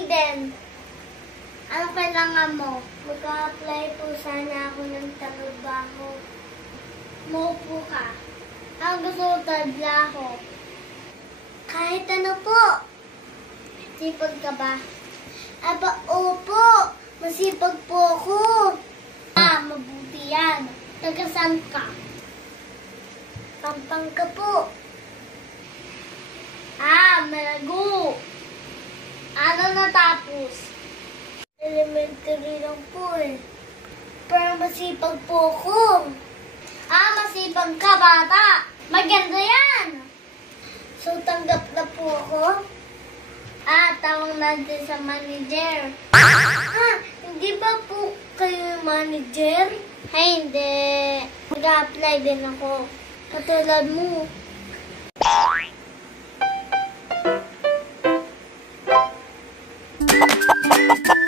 Hayden, ano kailangan mo? Mag-a-apply po sana ako ng trabaho. Maupo ka. Ang gusto ko trabaho. Kahit ano po. Sipag ka ba? Aba, opo. Masipag po ako. Mabuti yan. Taga-saan ka? Pampanga po. Malago. Ano natapos? Elementary lang po eh. Pero masipag po ako. Masipag ka, bata. Maganda yan. So, tanggap na po ako? Tawag natin sa manager. Hindi ba po kayo manager? Ay, hindi. Mag-a-apply din ako. Katulad mo.